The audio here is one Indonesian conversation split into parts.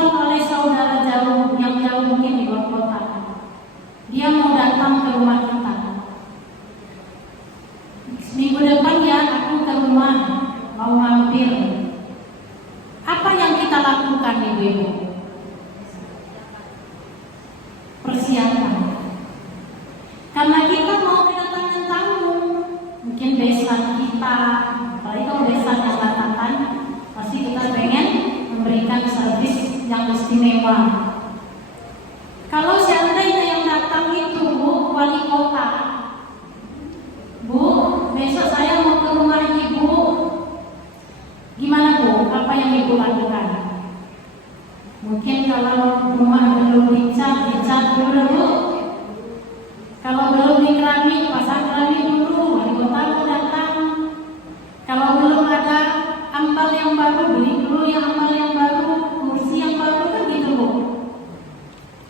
ditelepon oleh saudara jauh yang jauh mungkin di luar kota. Dia mau datang ke rumah kita. Minggu depan ya aku ke rumah mau mampir. Apa yang kita lakukan ibu-ibu? Persiapan. Karena kita mau kedatangan tamu, mungkin besan kita, apalagi kalau besan yang datangkan, pasti kita pengen memberikan servis yang istimewa. Kalau seandainya yang datang itu Bu, wali kota, Bu, besok saya mau ke rumah ibu, gimana Bu? Apa yang ibu lakukan? Mungkin kalau rumah belum dicat dulu Bu. Kalau belum dikeramik, pasang keramik dulu, wali kota mau datang. Kalau belum ada ambal yang baru, beli dulu yang ambal yang baru, kursi yang baru, kan gitu Bu.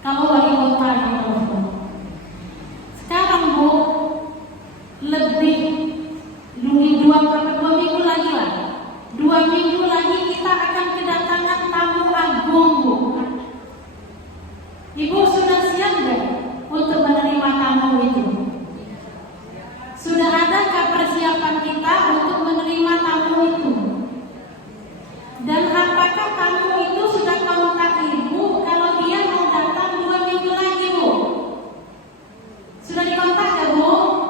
Kalau wali kota yang baru. Sekarang Bu, lebih 2 minggu lagi lah. 2 minggu lagi kita akan kedatangan tamu agung Bu. Ibu sudah siap nggak untuk menerima tamu itu? Sudah adakah persiapan kita untuk menerima tamu itu? Dan apakah tamu itu sudah kontak ibu kalau dia mau datang 2 minggu lagi Bu? Sudah dikontak ya Bu?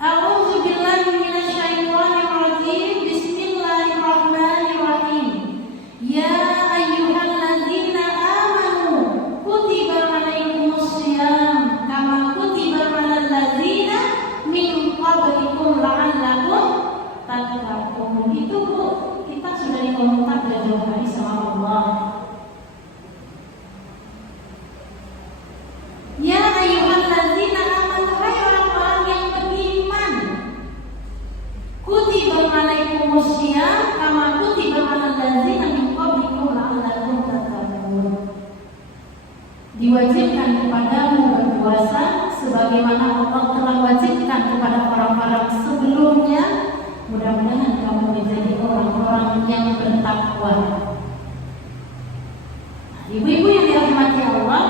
A'udzubillahi minasyaitonirrajim. Bismillahirrahmanirrahim. Ya ayyuhalladzina amanu kutiba alaikumussyiyam kama kutiba alal ladzina min qablikum la'allakum tattaqun. Itu Bu, kita sudah dikontak jauh hari sama Allah. Ya ayyuhalladzina amanu, hai orang-orang yang beriman, kutiba alaikumussyiyam kama kutiba alal ladzina min qablikum la'allakum tattaqun. Diwajibkan kepadamu berpuasa sebagaimana Allah telah wajibkan kepada orang-orang sebelumnya. Mudah-mudahan kamu menjadi orang-orang yang bertakwa. Ibu-ibu yang dirahmati Allah,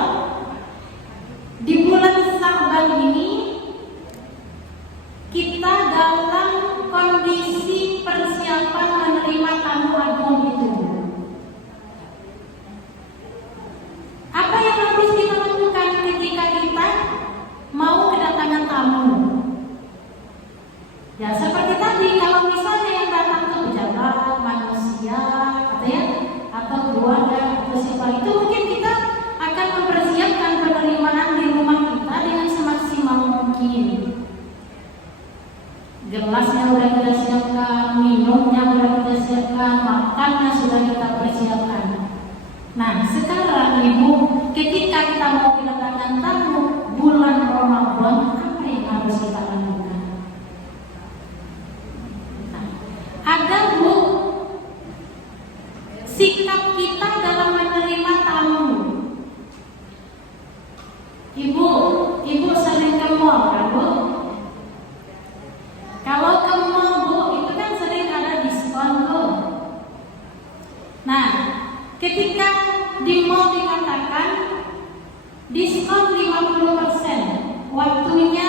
di bulan Sa'ban ini kita dalam kondisi persiapan menerima tamu agung itu. Apa yang harus kita lakukan ketika kita mau kedatangan tamu? Ya seperti tadi, kalau misalnya yang datang ke pejabat, manusia, atau keluarga atau siapa itu, mungkin kita akan mempersiapkan penerimaan di rumah kita dengan semaksimal mungkin. Gelasnya sudah kita siapkan, minumnya sudah kita siapkan, makannya sudah kita persiapkan. Nah sekarang Ibu, ketika kita mau kedatangan tamu bulan Ramadan, apa yang harus kita lakukan? Nah, ada Bu, sikap kita dalam menerima tamu. Ibu sering ke mall kan Bu? Kalau ke mall Bu, itu kan sering ada diskon Bu. Nah, ketika di mall dikatakan diskon 50%, waktunya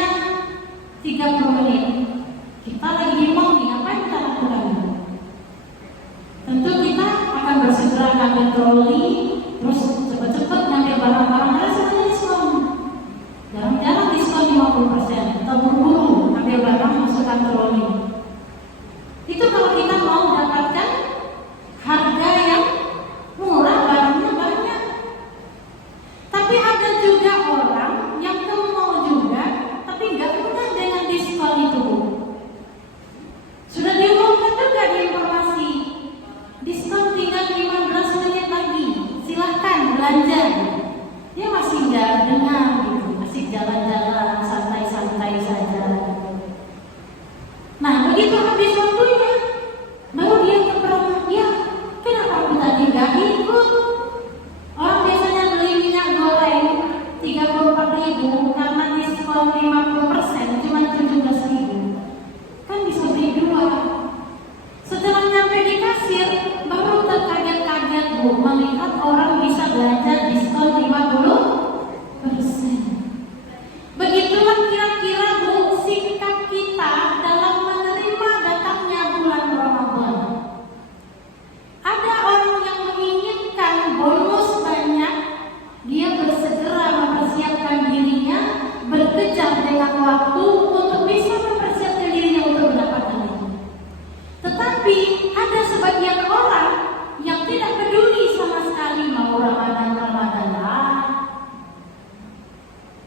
30 menit. Kita lagi di mall nih, apa yang kita lakukan? Tentu kita akan bersegera ngambil troli, terus cepat-cepat ngambil barang-barang karena sebenarnya diskon. Jarang-jarang diskon 50%, atau buru-buru ambil barang masukkan troli. Itu kalau kita mau dapatkan harga yang murah, barangnya banyak. Tapi ada juga orang yang ke mall juga, tapi nggak pernah dengan diskon itu Bu. Tetapi ada sebagian orang yang tidak peduli sama sekali mau Ramadan lah.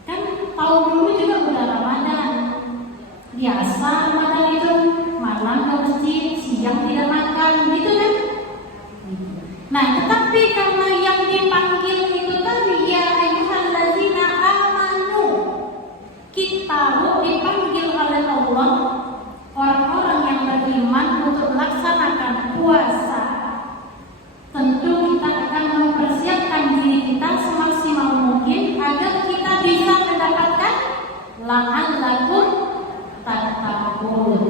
Kan tahun dulu juga udah Ramadan. Biasa Ramadan itu malam ke masjid, siang tidak makan, gitu kan? Nah, tetapi karena yang dipanggil itu tadi ya ayyuhallazina amanu, kita dipanggil oleh Allah, orang-orang yang beriman untuk melaksanakan puasa. Tentu kita akan mempersiapkan diri kita semaksimal mungkin agar kita bisa mendapatkan la'allakum tattaqun,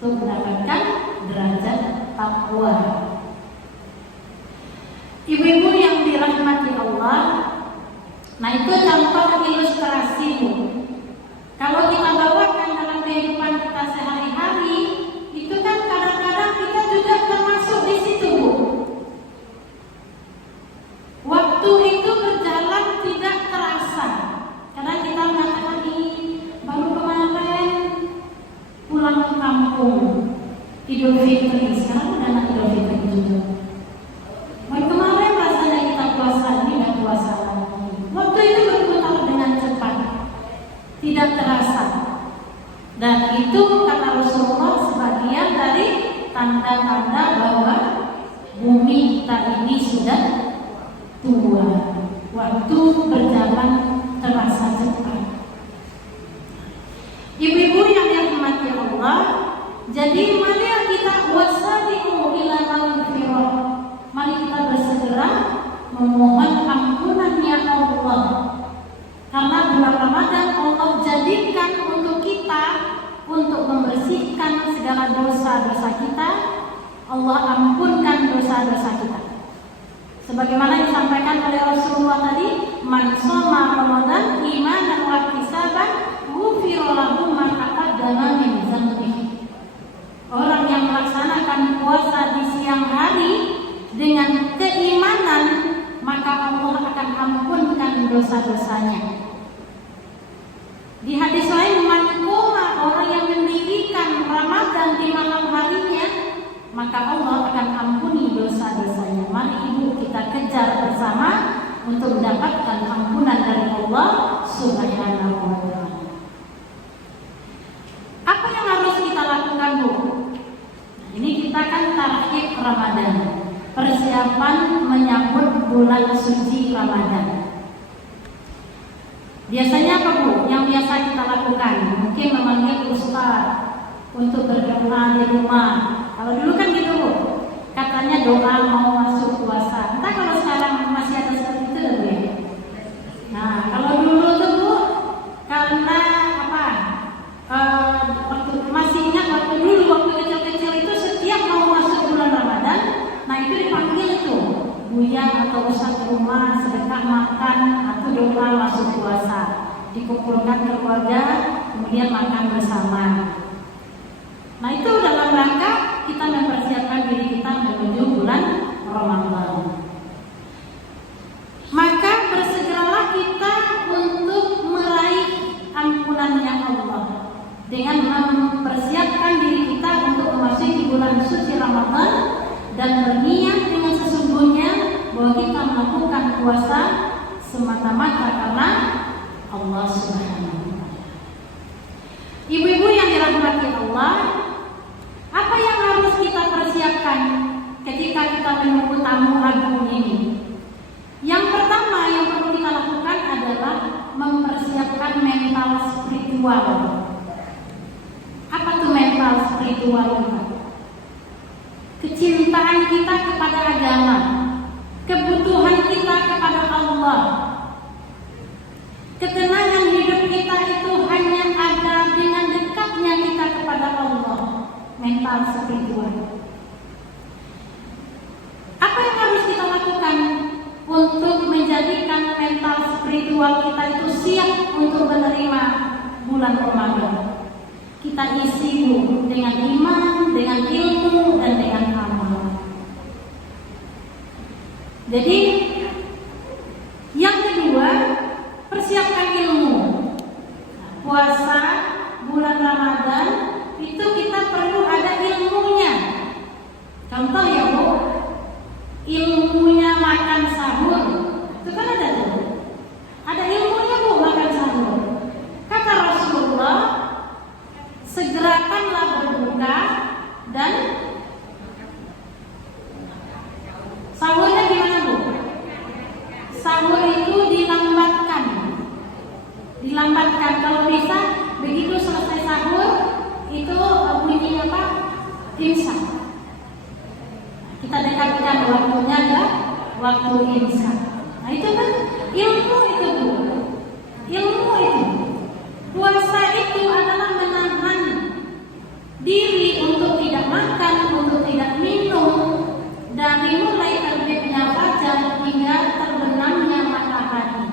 untuk mendapatkan derajat takwa. Ibu-ibu yang dirahmati Allah, nah itu contoh ilustrasi. Kalau kita bawakan dalam kehidupan kita sehari-hari, itu kan kadang-kadang kita juga termasuk di situ. Waktu itu berjalan tidak terasa. Kadang kita mengatakan baru kemarin pulang kampung Idul Fitri, sekarang udah nak Idul Fitri juga. Baru kemarin rasanya kita puasa, ini nggak puasa lagi. Waktu itu berputar dengan cepat, tidak terasa. Dan itu kata Rasulullah sebagian dari tanda-tanda bahwa bumi kita ini sudah tua. Waktu berjalan terasa cepat. Ibu-ibu yang dirahmati Allah, jadi mari kita wasabiqu ila maghfirah. Mari kita bersegera memohon ampunannya Allah. Karena bulan Ramadan Allah jadikan untuk kita untuk membersihkan segala dosa-dosa kita. Allah ampunkan dosa-dosa kita. Sebagaimana disampaikan oleh Rasulullah tadi, man shoma Ramadan imanan wa ihtisaban ghufira lahu ma taqaddama min dzambihi. Orang yang melaksanakan puasa di siang hari dengan keimanan, maka Allah akan ampunkan dosa-dosanya. Di hadis lain, man qoma, orang yang mendirikan Ramadan di malam harinya, maka Allah akan ampuni dosa-dosanya. Mari ibu kita kejar bersama untuk mendapatkan ampunan dari Allah Subhanahu wa ta'ala. Apa yang harus kita lakukan, Bu? Ini kita kan tarik Ramadan, persiapan menyambut bulan suci Ramadan. Biasanya apa, Bu? Yang biasa kita lakukan, mungkin memanggil ustaz untuk berdoa di rumah. Kalau dulu kan gitu, Bu, katanya doa mau masuk puasa. Entah kalau sekarang masih ada seperti itu, Bu ya. Nah, kalau dulu tuh, Bu, karena apa? Waktu masih ingat waktu dulu, waktu kecil-kecil itu setiap mau masuk bulan Ramadan, nah itu dipanggil tuh buya atau ustaz rumah sedekah makan atau doa masuk puasa, dikumpulkan keluarga kemudian makan bersama. Nah itu dalam rangka kita mempersiapkan diri kita menuju bulan Ramadan. Maka bersegeralah kita untuk meraih ampunannya Allah dengan mempersiapkan diri kita untuk memasuki bulan suci Ramadan dan berniat dengan sesungguhnya bahwa kita melakukan puasa semata-mata karena Allah Subhanahu wa ta'ala. Ibu-ibu yang dirahmati Allah, apa yang harus kita persiapkan ketika kita menunggu tamu agung ini? Yang pertama yang perlu kita lakukan adalah mempersiapkan mental spiritual. Apa tuh mental spiritual? Kecintaan kita kepada agama, kebutuhan kita kepada Allah, ketenangan hidup kita itu hanya ada dengan dekatnya kita kepada Allah. Mental spiritual. Apa yang harus kita lakukan untuk menjadikan mental spiritual kita itu siap untuk menerima bulan Ramadan? Kita isi dengan iman, dengan ilmu, dan dengan amal. Jadi yang kedua, persiapkan ilmu. Puasa bulan Ramadan itu kita perlu ada ilmunya. dan sahurnya gimana Bu? Sahur itu dilambatkan. Kalau bisa begitu selesai sahur itu bunyi apa? Imsak. Kita dekatkan waktunya ke waktu imsak. Nah itu kan ilmu itu Bu. Ilmu itu. Puasa itu adalah menahan diri untuk tidak makan, untuk tidak minum dari mulai terbitnya fajar hingga terbenamnya matahari.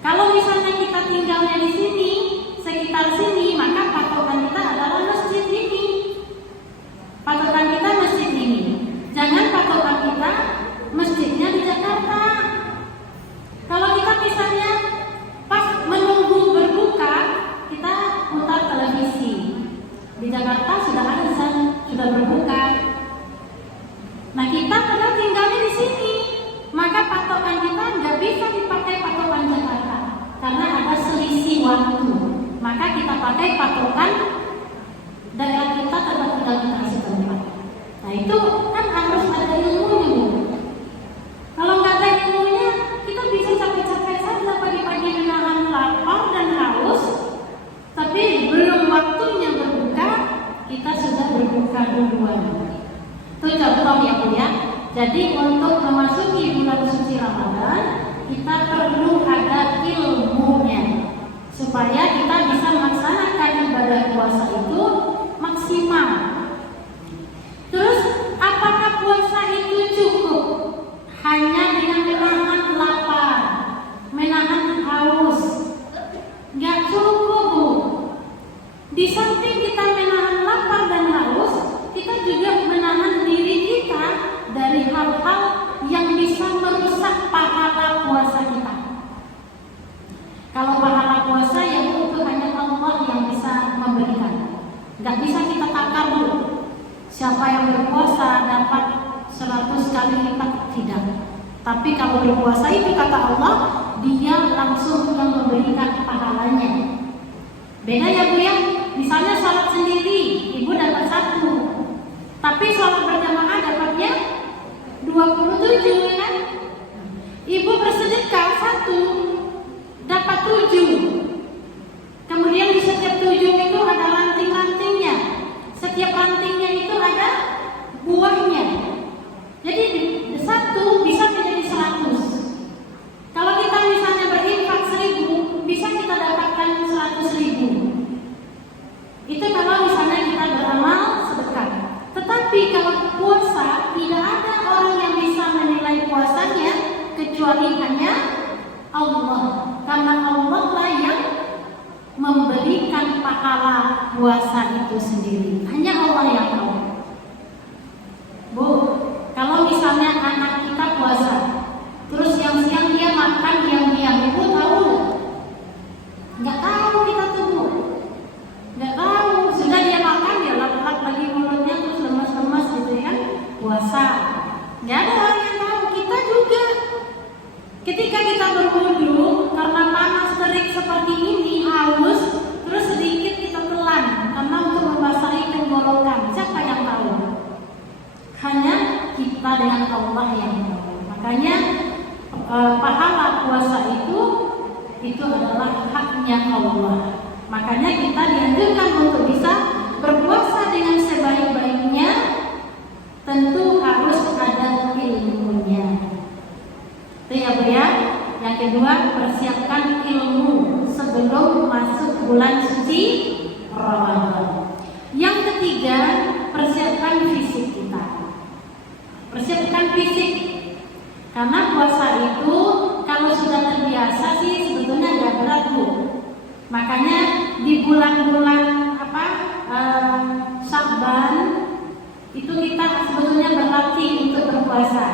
Kalau misalnya kita tinggalnya di sini, sekitar sini, maka patokan kita adalah masjid ini. Patokan kita masjid ini. Jangan patokan kita masjidnya di Jakarta. Kalau kita misalnya pas menunggu berbuka, kita putar televisi. Di Jakarta sudah azan, sudah berbuka. Nah kita padahal tinggalnya di sini, maka patokan kita nggak bisa dipakai patokan Jakarta karena ada selisih waktu. Maka kita pakai patokan daerah kita tempat tinggal kita setempat. Nah itu kan harus ada ilmunya. Kalau nggak ada ilmunya, kita bisa capek-capek saja pagi-pagi menahan lapar dan haus, tapi belum waktunya berbuka, kita sudah berbuka duluan. Itu contoh ya Bu ya. Jadi untuk memasuki bulan suci Ramadan, kita perlu ada ilmunya supaya kita bisa melaksanakan ibadah puasa itu maksimal. Terus apakah puasa itu cukup hanya dengan menahan lapar, menahan haus? Nggak cukup Bu. Di samping kita menahan lapar dan haus, kita juga menahan diri kita dari hal-hal yang bisa merusak pahala puasa kita. Kalau pahala puasa yang itu hanya Allah yang bisa memberikan. Nggak bisa kita takar dulu. Siapa yang berpuasa dapat 100 kali lipat, tidak. Tapi kalau berpuasa itu kata Allah, dia langsung yang memberikan pahalanya. Beda ya Bu ya. Misalnya sholat sendiri, ibu dapat 1, tapi sholat berjamaah dapatnya 27 kan? Ibu bersedekah 1, dapat 7. Kemudian di setiap 7 itu ada ranting-rantingnya. Setiap rantingnya itu ada buahnya. Jadi 1 bisa menjadi 100. Kalau kita misalnya berinfak 1000, bisa kita dapatkan 100.000. Itu kalau misalnya kita beramal sedekah. Tetapi kalau puasa, tidak ada orang yang bisa menilai puasanya kecuali hanya Allah. Karena Allah lah yang memberikan pahala puasa itu sendiri. Hanya Allah yang tahu. Bu, kalau misalnya anak kita puasa, terus siang-siang dia makan diam-diam, ibu tahu nggak? Nggak tahu kita tuh Bu. Nggak tahu, sudah dia makan, dia lap-lap lagi mulutnya terus lemas-lemas gitu ya kan, puasa. Nggak ada orang yang tahu, kita juga. Ketika kita berwudu, karena panas terik seperti ini, haus, terus sedikit kita telan, karena untuk membasahi tenggorokan. Siapa yang tahu? Hanya kita dengan Allah yang tahu. Makanya pahala puasa itu adalah haknya Allah. Makanya kita dianjurkan untuk bisa berpuasa dengan sebaik-baiknya, tentu harus ada ilmunya. Itu ya Bu ya. Yang kedua, persiapkan ilmu sebelum masuk bulan suci Ramadan. Yang ketiga, persiapkan fisik kita. Persiapkan fisik. Karena puasa itu kalau sudah terbiasa sih sebetulnya nggak berat Bu. Makanya di bulan-bulan Sya'ban itu kita sebetulnya berlatih untuk berpuasa.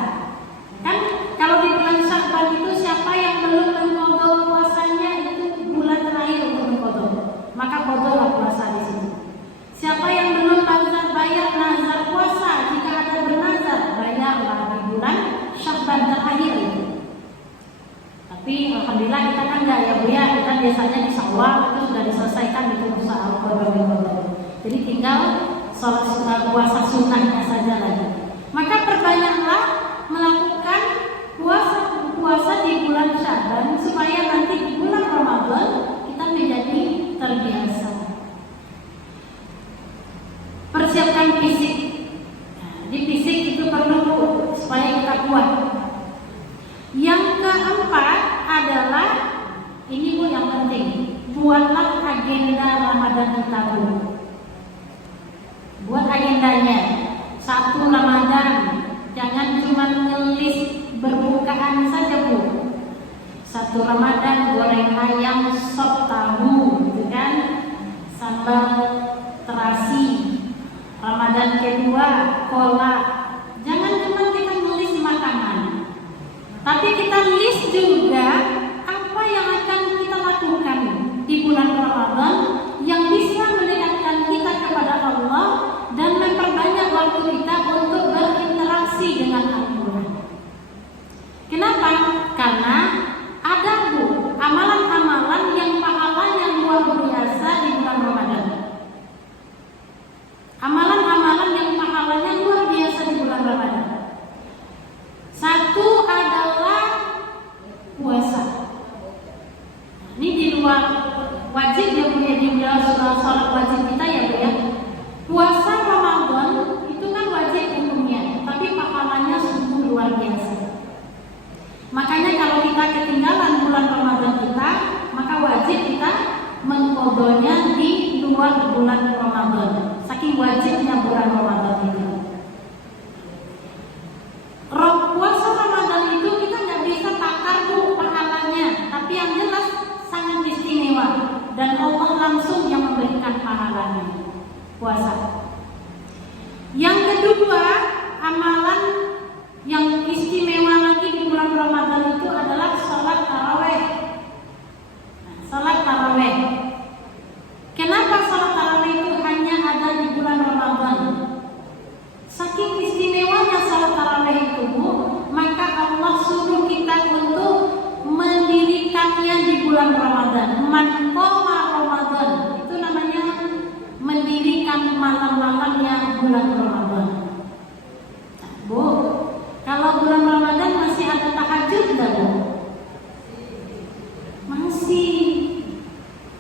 Kan kalau di bulan Sya'ban itu siapa yang belum mengqadha puasanya itu bulan terakhir untuk mengqadha. Maka qadhalah puasa di sini. Siapa yang belum bayar nazar puasa, jika ada bernazar, bayarlah di bulan Sya'ban terakhir itu. Tapi alhamdulillah kita kan enggak ya Bu ya, kita biasanya di Syawal itu sudah diselesaikan itu usaha al-qadha. Jadi tinggal sholat puasa sunnahnya saja lagi. Maka perbanyaklah melakukan puasa di bulan Sya'ban supaya nanti di bulan Ramadan kita menjadi terbiasa. Persiapkan fisik. Nah, di fisik itu perlu supaya kita kuat. Yang keempat adalah ini Bu yang penting. Buatlah agenda Ramadan kita Bu. Buat agendanya. 1 Ramadan, jangan cuma ngelis berbukaan saja Bu. 1 Ramadan goreng ayam sop tahu, gitu kan? Sambal terasi. Ramadan kedua kolak. Jangan cuma kita ngelis makanan, tapi kita list juga apa yang akan kita lakukan di bulan Ramadan yang bisa mendekatkan kita kepada Allah dan memperbanyak waktu kita untuk berinteraksi dengan Allah. Kenapa? Karena ada Bu amalan-amalan yang pahalanya luar biasa di bulan Ramadan. Amalan-amalan yang pahalanya luar biasa di bulan Ramadan. Satu adalah puasa. Ini di luar wajib ya Bu ya, di luar sholat wajib kita ya Bu ya. Puasa Ramadan itu kan wajib hukumnya, tapi pahalanya sungguh luar biasa. Makanya kalau kita ketinggalan bulan Ramadan kita, maka wajib kita mengqadanya di luar bulan Ramadan. Saking wajibnya bulan Ramadan itu. Puasa Ramadan itu kita nggak bisa takar Bu pahalanya, tapi yang jelas sangat istimewa dan Allah langsung yang memberikan pahalanya. Puasa. Yang kedua, amalan yang istimewa lagi di bulan Ramadan itu adalah sholat taraweh. Sholat taraweh. Kenapa sholat taraweh itu hanya ada di bulan Ramadan? Saking istimewanya sholat taraweh itu Bu, maka Allah suruh kita untuk mendirikannya di bulan Ramadan. Man qoma Ramadan, itu namanya mendirikan malam-malamnya bulan Ramadan. Nah, Bu, kalau bulan Ramadan masih ada tahajud enggak Bu? Masih.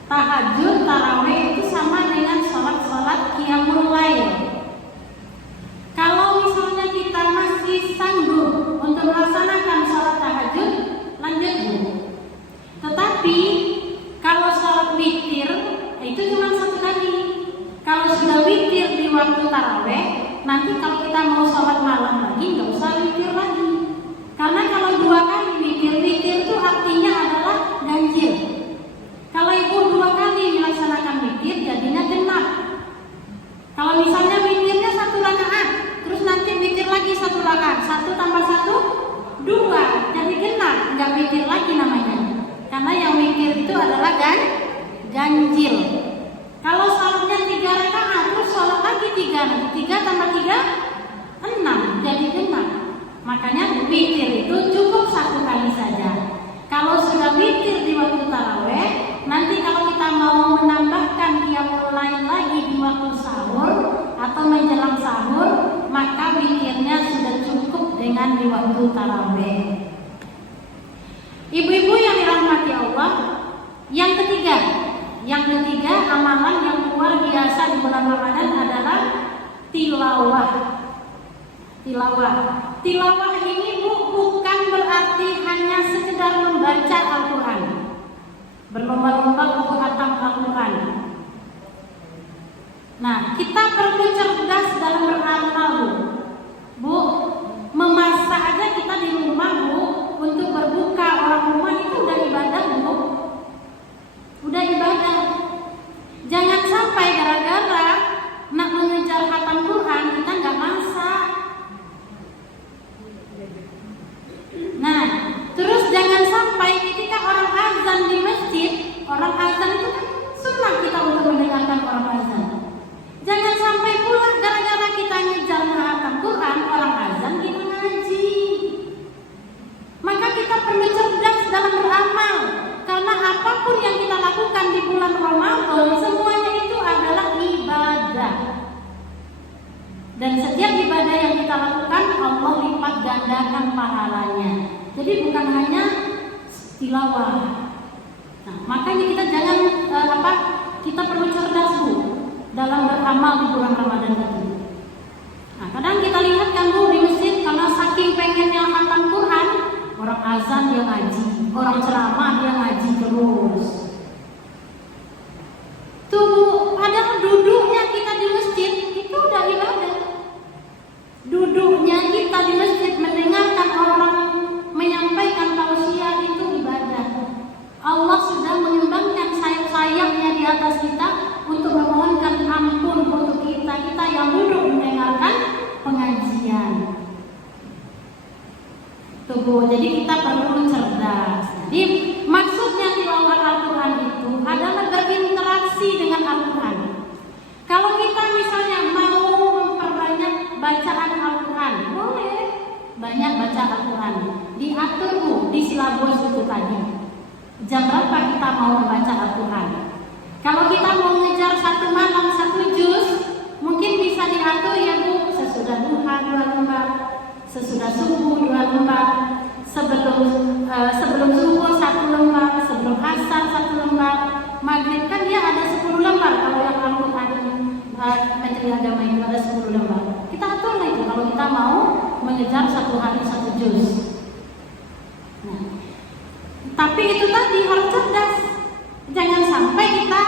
Tahajud, tarawih itu sama dengan sholat-sholat qiyamul lail. Kalau misalnya kita masih sanggup untuk melaksanakan sholat tahajud, lanjut Bu. Tetapi kalau sholat witir itu cuma 1 kali. Kalau sudah witir di waktu tarawih, nanti kalau kita mau sholat malam lagi nggak usah witir lagi. Karena kalau 2 kali witir itu artinya adalah ganjil. Kalau Ibu 2 kali melaksanakan witir jadinya genap. Kalau misalnya witirnya 1 rakaat, terus nanti witir lagi 1 rakaat, 1 tambah 1 2, jadi genap, nggak witir lagi namanya. Karena yang witir itu adalah ganjil. Kalau sholatnya 3 rakaat, terus sholat lagi 3 tambah 3 6, jadi genap. Makanya witir itu cukup 1 kali saja. Kalau sudah witir di waktu taraweh, nanti kalau kita mau menambahkan qiyamul lail lagi di waktu sahur atau menjelang sahur, maka witirnya sudah cukup dengan di waktu taraweh. Ibu-ibu yang dirahmati Allah, yang ketiga amalan yang luar biasa di bulan Ramadan adalah tilawah. Tilawah ini bukan berarti hanya sekedar membaca Al-Quran, berlomba-lomba untuk khatam Al-Quran. Nah, kita perlu cerdas dalam beramal Bu. Memasak aja kita di rumah Bu, untuk berbuka orang rumah itu udah ibadah Bu. Udah ibadah. Jangan sampai gara-gara nak mengejar khatam Quran kita nggak masak. Nah, terus jangan sampai ketika orang azan di masjid, orang azan itu kan sunnah kita untuk mendengarkan orang azan. Jangan sampai pula Dan setiap ibadah yang kita lakukan Allah lipat gandakan pahalanya. Jadi bukan hanya tilawah. Nah, makanya kita jangan kita perlu cerdas Bu dalam beramal di bulan Ramadan ini. Nah, kadang kita lihat kan Bu di masjid karena saking pengennya khatam Quran, orang azan dia ngaji, orang ceramah dia ngaji terus. Tuh Bu, padahal duduknya kita di masjid itu udah ibadah. Duduknya kita di masjid mendengarkan orang menyampaikan tausiah itu ibadah. Allah sudah mengembangkan sayap-sayapnya di atas kita untuk memohonkan ampun untuk kita yang duduk mendengarkan pengajian. Tuh, jadi kita perlu cerdas. Jadi maksudnya tilawah Al-Quran itu adalah berinteraksi dengan Al-Quran. Kalau kita misalnya mau memperbanyak bacaan Al-Quran, boleh banyak baca Al-Quran. Diatur Bu di silabus itu tadi. Jam berapa kita mau membaca Al-Quran? Kalau kita mau ngejar satu malam satu juz, mungkin bisa diatur ya Bu, sesudah duha 2 lembar, sesudah subuh 2 lembar, sebelum subuh 1 lembar, sebelum asar 1 lembar, maghrib kan dia ada 10 lembar. Kalau yang Al-Quran Menteri Agama itu ada 10 lembar. Kita atur lah itu kalau kita mau mengejar 1 hari 1 juz. Nah, tapi itu tadi harus cerdas. Jangan sampai kita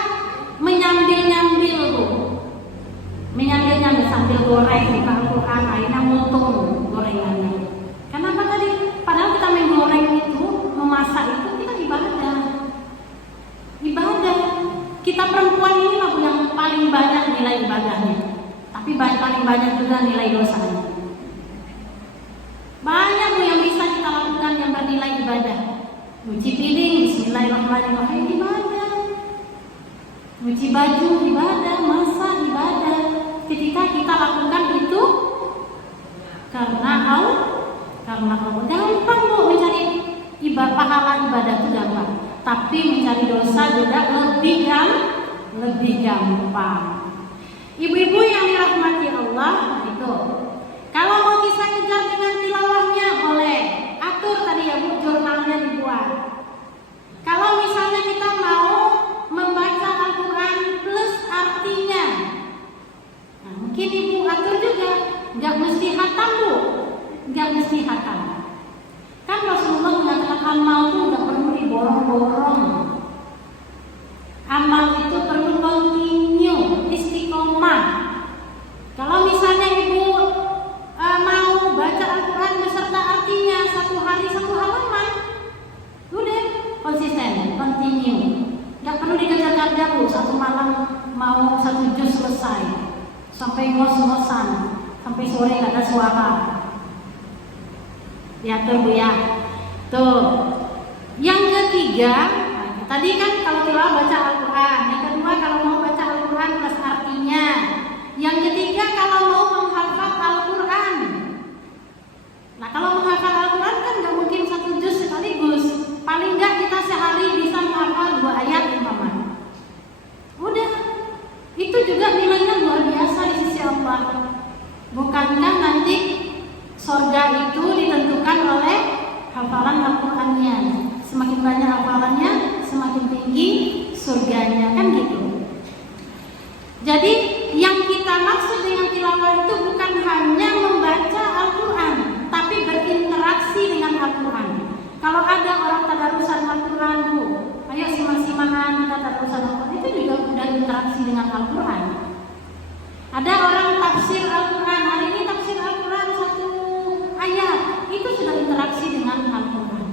menyambil-nyambil Bu. Menyambil-nyambil sambil goreng buka Al-Quran, akhirnya mutung gorengannya. Kenapa tadi? Padahal kita menggoreng itu, memasak itu kita ibadah. Ibadah. Kita perempuan ini lah yang paling banyak nilai ibadahnya. Tapi paling banyak juga nilai dosanya. Banyak Bu yang bisa kita lakukan yang bernilai ibadah. Nyuci piring, bismillahirrahmanirrahim, ibadah. Nyuci baju, ibadah. Masak, ibadah. Ketika kita lakukan itu karena Allah. Gampang Bu mencari pahala ibadah itu gampang. Tapi mencari dosa juga lebih gampang. Ibu-ibu yang dirahmati Allah itu, kalau mau bisa ngejar dengan tilawahnya boleh. Atur tadi ya Bu, jurnalnya dibuat. Kalau misalnya kita mau membaca Al-Quran plus artinya, nah, mungkin Ibu atur juga. Gak mesti khatam Bu, gak mesti khatam. Kan Rasulullah mengatakan amal itu gak perlu diborong-borong. Amal itu perlu continue, istiqomah. Kalau misalnya Ibu mau baca Al-Quran beserta artinya 1 hari 1 halaman, udah konsisten, continue. Gak perlu dikejar-kejar Bu, 1 malam mau 1 juz selesai, sampai ngos-ngosan, sampai sore gak ada suara. Diatur Bu ya. Tuh. Yang ketiga, tadi kan kalau tilawah baca Al-Quran. Yang kedua kalau mau baca Al-Quran plus artinya. Yang ketiga kalau mau menghafal Al-Quran. Nah kalau menghafal Al-Quran kan gak mungkin 1 juz sekaligus. Paling gak kita sehari bisa menghafal 2 ayat umpamanya. Udah. Itu juga nilainya luar biasa di sisi Allah. Bukankah nanti surga itu ditentukan oleh hafalan Al-Qurannya. Semakin banyak hafalannya, semakin tinggi surganya, kan gitu. Jadi yang kita maksud dengan tilawah itu bukan hanya membaca Al-Quran, tapi berinteraksi dengan Al-Quran. Kalau ada orang tadarusan Al-Quran Bu, ayo simak-simakan kita tadarusan Al-Quran, itu juga sudah interaksi dengan Al-Quran. Ada orang tafsir Al-Quran, hari ini tafsir Al-Quran 1 ayat, itu sudah interaksi dengan Al-Quran.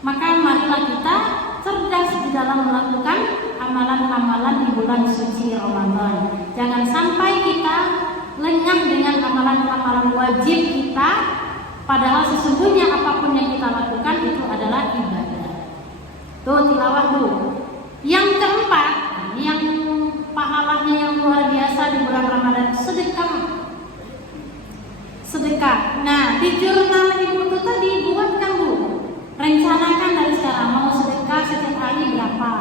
Maka marilah kita cerdas di dalam melakukan amalan-amalan di bulan suci Ramadan. Jangan sampai kita lengah dengan amalan-amalan wajib kita, padahal sesungguhnya apapun yang kita lakukan itu adalah ibadah. Tuh tilawah dulu. Yang keempat, yang pahalanya yang luar biasa di bulan Ramadan, sedekah. Sedekah. Nah, di jurnal Ibu itu tadi buatkan Bu. Rencanakan dari sekarang mau sedekah setiap hari berapa.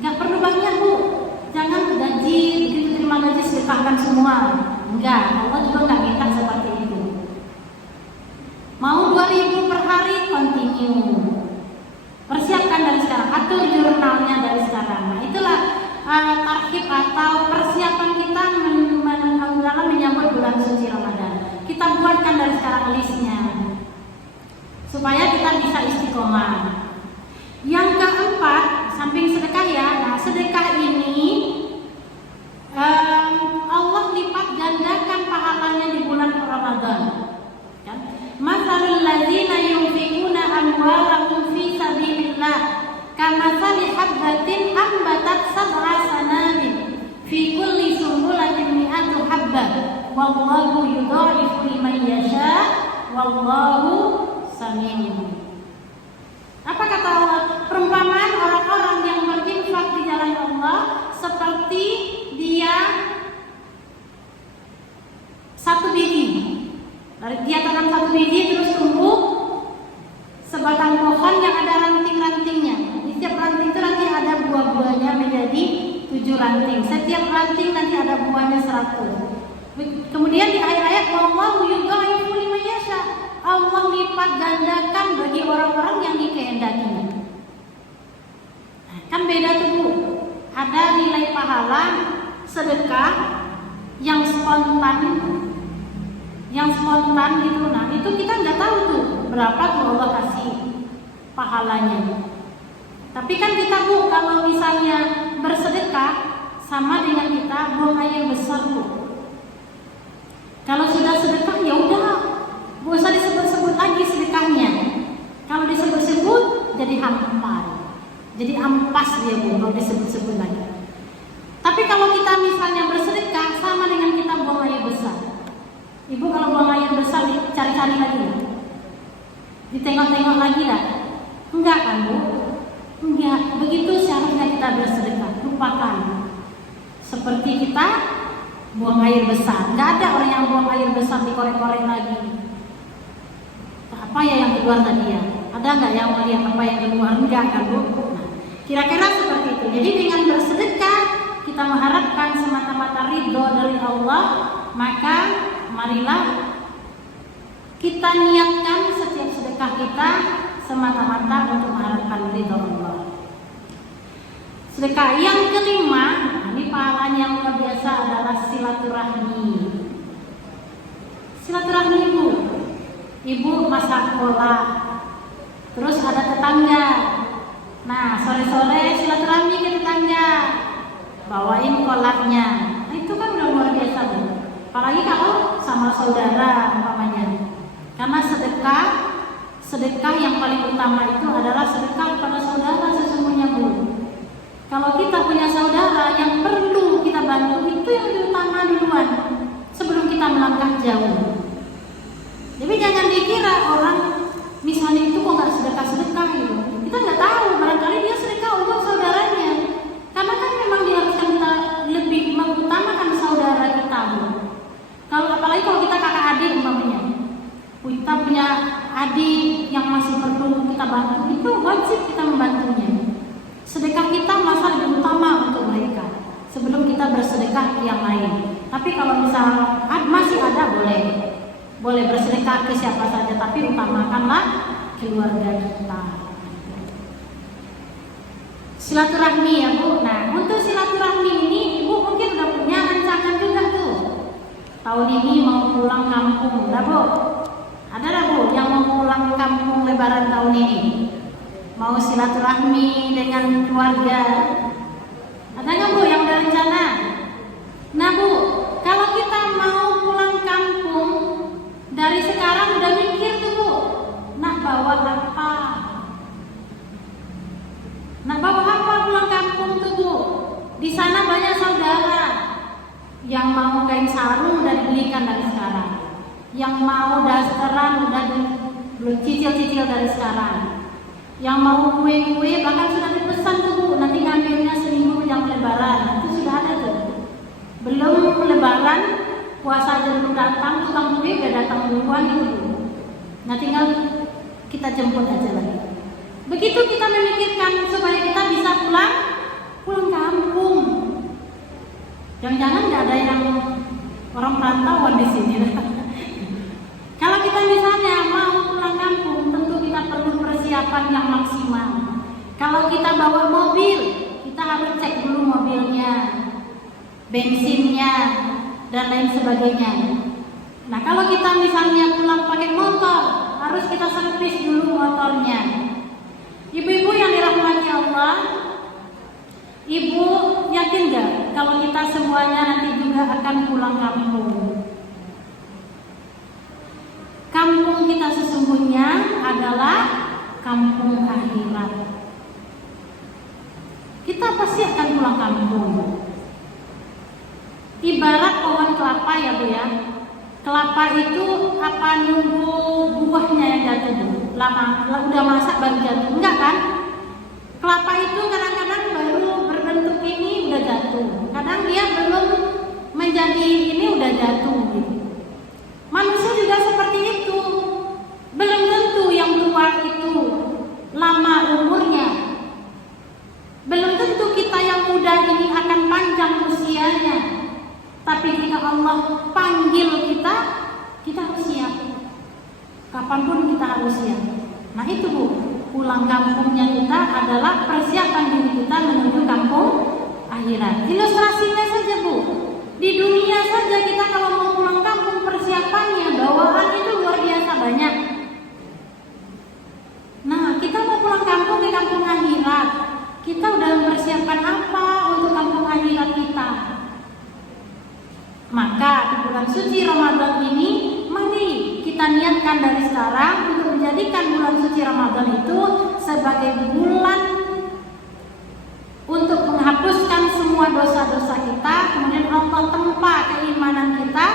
Enggak perlu banyak Bu. Jangan gaji begitu terima gaji sedekahkan semua. Enggak. alisnya supaya kita bisa istiqomah. Yang keempat, samping sedekah ya, nah sedekah ini Allah lipat gandakan pahalanya di bulan Ramadan. Matsalul ladzina yunfiquna amwalahum fi sabilillah kamatsali habbatin ambatat sab'a sanabil fi kulli sunbulatin mi'atu habbah wallahu yudha'ifu liman yasha wallahu samiun. Apa kata Allah? Perumpamaan orang-orang yang berinfak di jalan Allah seperti dia satu biji. Dia tanam satu biji terus tumbuh sebatang pohon yang ada ranting-rantingnya. Di setiap ranting itu nanti ada buah-buahnya menjadi 7 ranting. Setiap ranting nanti ada buahnya 100. Kemudian di akhir ayat wallahu yudha'ifu liman yasha. Allah lipat gandakan bagi orang-orang yang dikehendakinya. Kan beda tuh Bu. Ada nilai pahala sedekah yang spontan gitu. Nah itu kita nggak tahu tuh berapa tuh Allah kasih pahalanya. Tapi kan kita Bu kalau misalnya bersedekah sama dengan kita buang air besar Bu. Kalau sudah sedekah ya udah, nggak usah disebut-sebut lagi sedekahnya. Kalau disebut-sebut jadi hampa, jadi ampas dia Bu kalau disebut-sebut lagi. Tapi kalau kita misalnya bersedekah sama dengan kita buang air besar. Ibu kalau buang air besar cari-cari lagi lah, ditengok-tengok lagi lah, enggak kan Bu? Enggak, begitu seharusnya kita bersedekah. Lupakan. Seperti kita buang air besar, enggak ada orang yang buang air besar dikorek-korek lagi. Apa ya yang keluar tadi ya? Ada nggak yang melihat apa yang keluar? Enggak kan Bu? Nah, kira-kira seperti itu. Jadi dengan bersedekah kita mengharapkan semata-mata ridho dari Allah, maka marilah kita niatkan setiap sedekah kita semata-mata untuk mengharapkan ridho Allah. Sedekah yang kelima, ini pahalanya yang luar biasa adalah silaturahmi. Silaturahmi ibu masak kolak, terus ada tetangga. Nah sore-sore silaturahmi ke tetangga, bawain kolaknya. Nah, itu kan udah luar biasa Bu. Apalagi kalau sama saudara umpamanya. Karena sedekah yang paling utama itu adalah sedekah pada saudara sesungguhnya Bu. Kalau kita punya saudara yang perlu kita bantu, itu yang utama duluan sebelum kita melangkah jauh. Jadi jangan dikira orang misalnya itu kok nggak sedekah gitu. Kita nggak tahu, barangkali dia sedekah untuk saudaranya. Karena kan memang diharuskan kita lebih mengutamakan saudara kita Bu. Kalau apalagi kalau kita kakak adik umpamanya, kita punya adik yang masih perlu kita bantu, itu wajib kita membantunya. Sedekah kita masa lebih utama untuk mereka sebelum kita bersedekah ke yang lain. Tapi kalau misal masih ada boleh bersedekah ke siapa saja, tapi utamakanlah keluarga kita. Silaturahmi ya Bu. Nah untuk silaturahmi ini Ibu mungkin udah punya rancangan juga tuh. Tahun ini mau pulang kampung, dah Bu? Ada dah Bu yang mau pulang kampung lebaran tahun ini? Mau silaturahmi dengan keluarga? Ada nggak Bu yang udah rencana? Nah Bu, kalau kita mau pulang kampung dari sekarang udah mikir tuh Bu, nak bawa apa? Nak bawa apa pulang kampung tuh Bu? Di sana banyak saudara yang mau kain sarung udah dibelikan dari sekarang, yang mau dasteran udah cicil-cicil dari sekarang, yang mau kue-kue bahkan sudah dipesan tuh Bu, nanti ngambilnya seminggu yang lebaran itu sudah ada tuh. Belum lebaran puasa aja belum datang, tukang kue udah datang duluan itu Bu. Nah tinggal kita jemput aja lagi. Begitu kita memikirkan supaya kita bisa pulang kampung. Jangan-jangan nggak ada yang orang perantauan di sini. Kalau kita misalnya mau pulang kampung, tentu kita perlu persiapan yang maksimal. Kalau kita bawa mobil, kita harus cek dulu mobilnya, bensinnya, dan lain sebagainya. Nah, kalau kita misalnya pulang pakai motor, harus kita servis dulu motornya. Ibu-ibu yang dirahmati Allah, ibu yakin gak kalau kita semuanya nanti juga akan pulang kampung? Kampung kita sesungguhnya adalah kampung akhirat. Kita pasti akan pulang kampung. Ibarat pohon kelapa ya Bu ya. Kelapa itu apa nunggu buahnya yang jatuh Bu? Lama, udah masak baru jatuh, enggak kan? Kelapa itu kadang-kadang baru berbentuk ini udah jatuh. Kadang dia belum menjadi ini udah jatuh gitu. Manusia juga seperti itu. Belum tentu yang tua itu lama umurnya. Belum tentu kita yang muda ini akan panjang usianya. Tapi jika Allah panggil kita, kita harus siap. Kapanpun kita harus siap. Nah itu Bu, pulang kampungnya kita adalah persiapan diri kita menuju kampung akhirat. Ilustrasinya saja Bu, di dunia saja kita kalau mau pulang kampung persiapannya, bawaan itu luar biasa banyak. Nah kita mau pulang kampung ke kampung akhirat, kita udah mempersiapkan apa untuk kampung akhirat kita? Maka di bulan suci Ramadan ini, mari kita niatkan dari sekarang untuk menjadikan bulan suci Ramadan itu sebagai bulan untuk menghapuskan semua dosa-dosa kita, kemudian Allah tempa keimanan kita,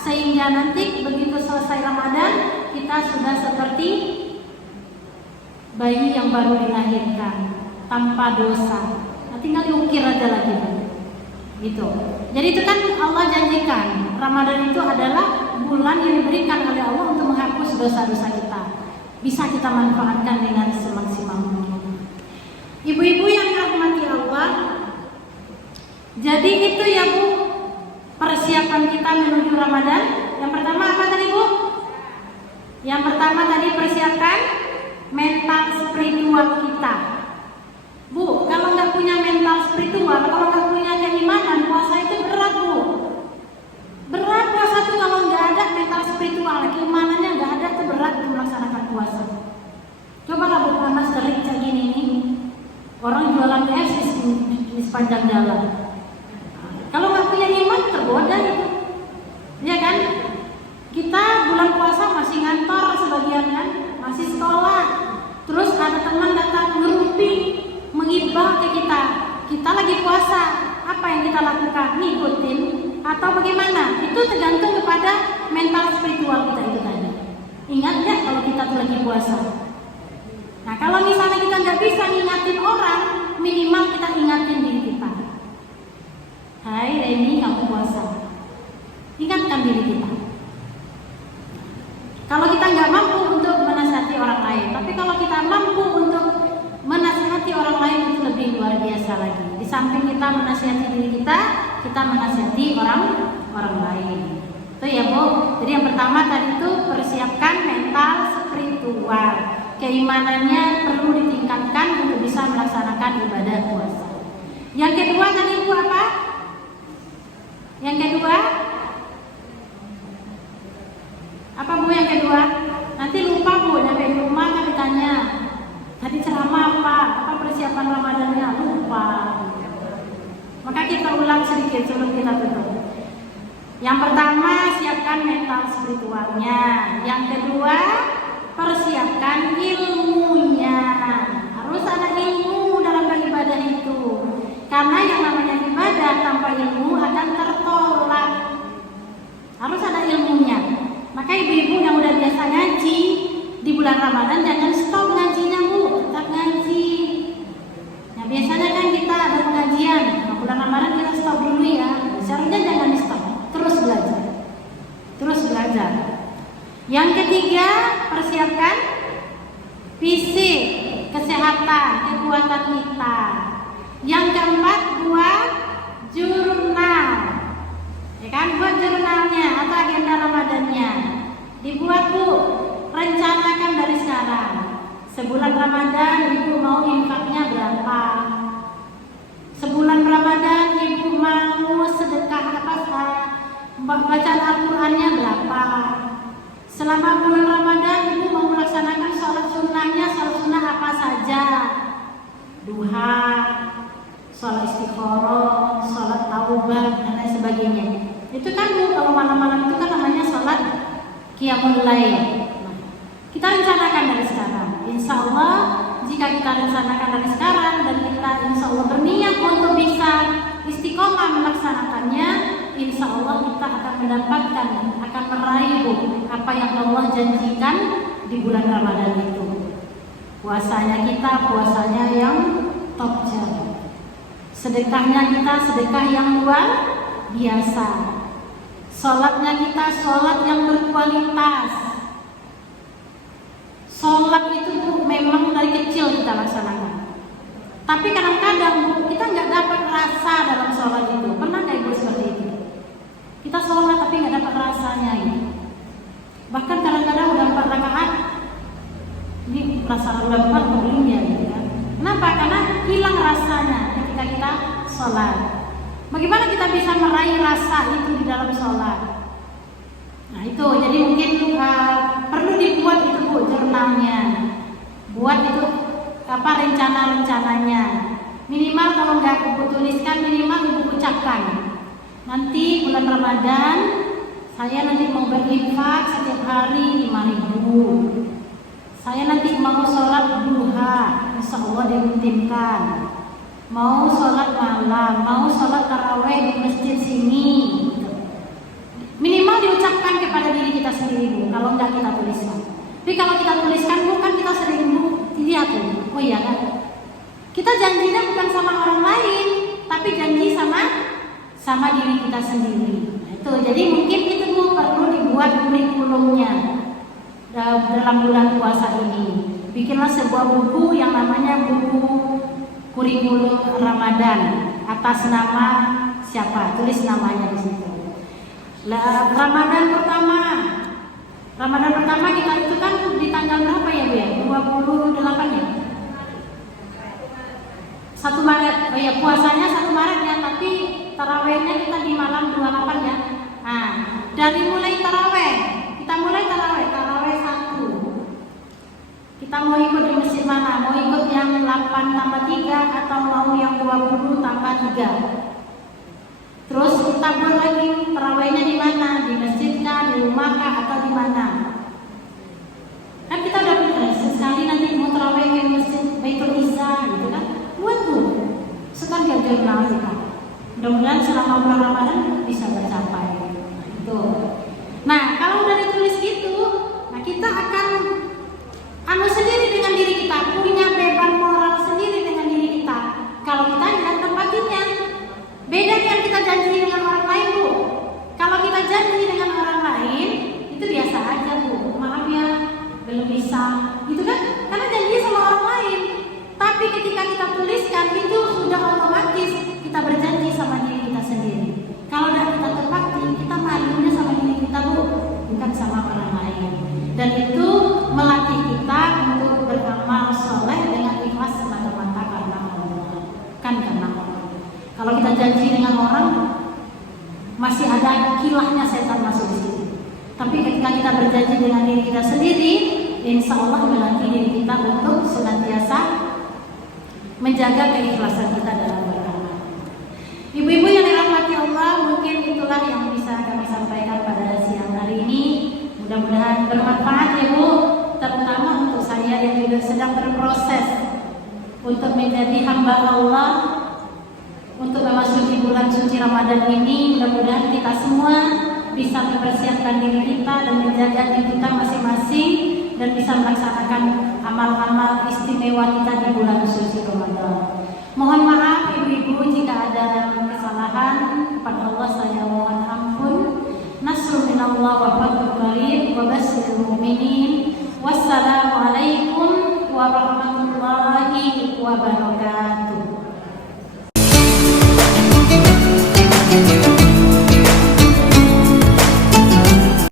sehingga nanti begitu selesai Ramadan kita sudah seperti bayi yang baru dilahirkan tanpa dosa. Nah, tinggal diukir aja lagi gitu. Jadi itu kan Allah janjikan Ramadan itu adalah bulan yang diberikan oleh Allah untuk menghapus dosa-dosa kita. Bisa kita manfaatkan dengan semaksimal mungkin. Ibu-ibu yang dirahmati Allah, jadi itu ya Bu, persiapan kita menuju Ramadan. Yang pertama apa tadi Bu? Yang pertama tadi persiapkan mental spiritual kita. Bu, kalau nggak punya mental spiritual, kalau nggak punya keimanan, puasa itu berat Bu. Berat puasa itu kalau nggak ada mental spiritual, keimanannya nggak ada, itu berat untuk melaksanakan puasa. Coba lah Bu, panas terik kayak gini nih, orang jualan es di sepanjang jalan. Kalau nggak punya iman tergoda itu, ya kan? Kita bulan puasa masih ngantor sebagian kan, masih sekolah, terus ada teman datang ngerumpi, menghibah ke kita. Kita lagi puasa, apa yang kita lakukan? Ngikutin atau bagaimana? Itu tergantung kepada mental spiritual kita itu tadi. Ingat ya kalau kita tuh lagi puasa. Nah kalau misalnya kita nggak bisa ngingatin orang, minimal kita ingatin diri kita. Hai Reni, kamu puasa. Ingatkan diri kita. Kalau kita nggak mampu untuk menasihati orang lain, tapi kalau kita mampu untuk menasihati orang lain itu lebih luar biasa lagi. Di samping kita menasihati diri kita, kita menasihati orang lain. Itu ya Bu. Jadi yang pertama tadi itu persiapkan mental spiritual. Keimanannya perlu ditingkatkan untuk bisa melaksanakan ibadah puasa. Yang kedua tadi Bu apa? Yang kedua apa Bu yang kedua? Nanti lupa Bu, sampai di rumah kan ditanya tadi ceramah apa persiapan Ramadannya, lupa. Maka kita ulang sedikit sebelum kita tutup. Yang pertama siapkan mental spiritualnya. Yang kedua persiapkan ilmunya. Harus ada ilmu dalam beribadah itu. Karena yang namanya ibadah tanpa ilmu akan tertolak. Harus ada ilmunya. Maka ibu-ibu yang udah biasa ngaji di bulan Ramadan jangan stop ngajinya Bu, tetap ngaji. Nah biasanya kan kita ada pengajian, nah, bulan Ramadan kita stop dulu ya. Seharusnya jangan di stop, terus belajar. Terus belajar. Yang ketiga persiapkan fisik, kesehatan, kekuatan kita. Yang keempat buat jurnal. Ya kan, buat jurnalnya atau agenda Ramadannya. Dibuat Bu, rencanakan dari sekarang. Sebulan Ramadan ibu mau infaknya berapa? Sebulan Ramadan ibu mau sedekah apa? bacaan Al-Qur'annya berapa. Selama bulan Ramadan ibu mau melaksanakan sholat sunnahnya, sholat sunnah apa saja? Duha, sholat istikharah, sholat taubah dan lain sebagainya. Itu kan bu, kalau malam-malam itu kan namanya sholat qiyamul lail. Kita rencanakan dari sekarang. Insya Allah jika kita rencanakan dari sekarang dan kita insya Allah berniat untuk bisa istiqomah melaksanakannya, insya Allah kita akan mendapatkan, akan meraih apa yang Allah janjikan di bulan Ramadan itu. Puasanya kita puasanya yang top jam. Sedekahnya kita sedekah yang luar biasa. Sholatnya kita sholat yang berkualitas. Sholat itu bu, memang dari kecil kita laksanakan. Tapi kadang-kadang bu, kita nggak dapat rasa dalam sholat itu. Pernah nggak ibu seperti itu? Kita sholat tapi nggak dapat rasanya ini. Bahkan kadang-kadang udah 4 rakaat, ini rasa udah 4 atau belum ya? Gitu kan? Kenapa? Karena hilang rasanya ketika kita sholat. Bagaimana kita bisa meraih rasa itu di dalam sholat? Nah itu, jadi mungkin perlu dibuat itu bu, jurnalnya. Buat itu rencana-rencananya. Minimal kalau nggak ibu tuliskan, minimal ibu ucapkan. Nanti bulan Ramadan saya nanti mau berinfak setiap hari 5.000. Saya nanti mau sholat duha, insya Allah dirutinkan. Mau sholat malam, mau sholat taraweh di masjid sini. Minimal diucapkan kepada diri kita sendiri bu, kalau enggak kita tuliskan. Tapi kalau kita tuliskan bu, kan kita sering bu, lihat tuh, oh iya kan? Kita janjinya bukan sama orang lain, tapi janji sama diri kita sendiri. Nah, itu, jadi mungkin itu bu perlu dibuat kurikulumnya dalam bulan puasa ini. Bikinlah sebuah buku yang namanya buku kurikulum Ramadan atas nama siapa? Tulis namanya di situ. Ramadan pertama kita itu kan di tanggal berapa ya Bu ya? 28 ya? 1 Maret. Oh ya, puasanya 1 Maret ya, tapi tarawehnya kita di malam 28 ya. Nah, dari mulai taraweh, kita mulai taraweh 1. Kita mau ikut di masjid mana? Mau ikut yang 8 tambah 3 atau mau yang 20 tambah 3? Terus kita buat lagi tarawihnya di mana? Di masjid kah, di rumah kah, atau di mana? Kan kita udah punya sekali nanti mau tarawih ke masjid Baitul Izza gitu kan? Buat tuh, sekarang dia jurnal kita. Mudah-mudahan selama bulan Ramadan bisa tercapai. Itu. Nah kalau udah ditulis gitu, nah kita akan sendiri dengan diri kita, punya beban moral sendiri dengan diri kita. Kalau kita tidak tempatinya. Beda yang kita janji dengan orang lain bu. Kalau kita janji dengan orang lain itu biasa aja bu. Maaf ya, belum bisa, gitu kan? Karena janji sama orang lain. Tapi ketika kita tuliskan itu sudah otomatis kita berjanji sama diri kita sendiri. Kalau udah kita tepati, kita malunya sama diri kita bu, bukan sama orang lain. Dan itu melatih kita untuk beramal soleh dengan ikhlas semata-mata karena Allah, kan karena Allah. Kalau kita janji dengan orang, masih ada kilahnya setan masuk di situ. Tapi ketika kita berjanji dengan diri kita sendiri, insya Allah melatih diri kita untuk senantiasa menjaga keikhlasan kita dalam beramal. Ibu-ibu yang dirahmati Allah, mungkin itulah yang bisa kami sampaikan pada siang hari ini. Mudah-mudahan bermanfaat ya Bu, terutama untuk saya yang juga sedang berproses untuk menjadi hamba Allah, untuk memasuki bulan suci Ramadan ini. Mudah-mudahan kita semua bisa mempersiapkan diri kita dan menjaga diri kita masing-masing dan bisa melaksanakan amal-amal istimewa kita di bulan suci Ramadan. Mohon maaf ibu-ibu jika ada kesalahan, kepada Allah saya mohon ampun. Nasrul minallah wa fadlul qarib wa basyiril mu'minin. Wassalamualaikum warahmatullahi wabarakatuh.